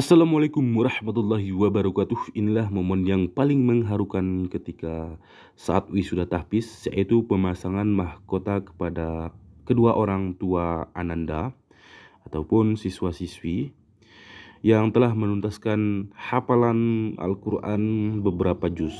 Assalamualaikum warahmatullahi wabarakatuh. Inilah momen yang paling mengharukan ketika saat wisuda tahfiz, yaitu pemasangan mahkota kepada kedua orang tua Ananda ataupun siswa-siswi yang telah menuntaskan hafalan Al-Quran beberapa juz.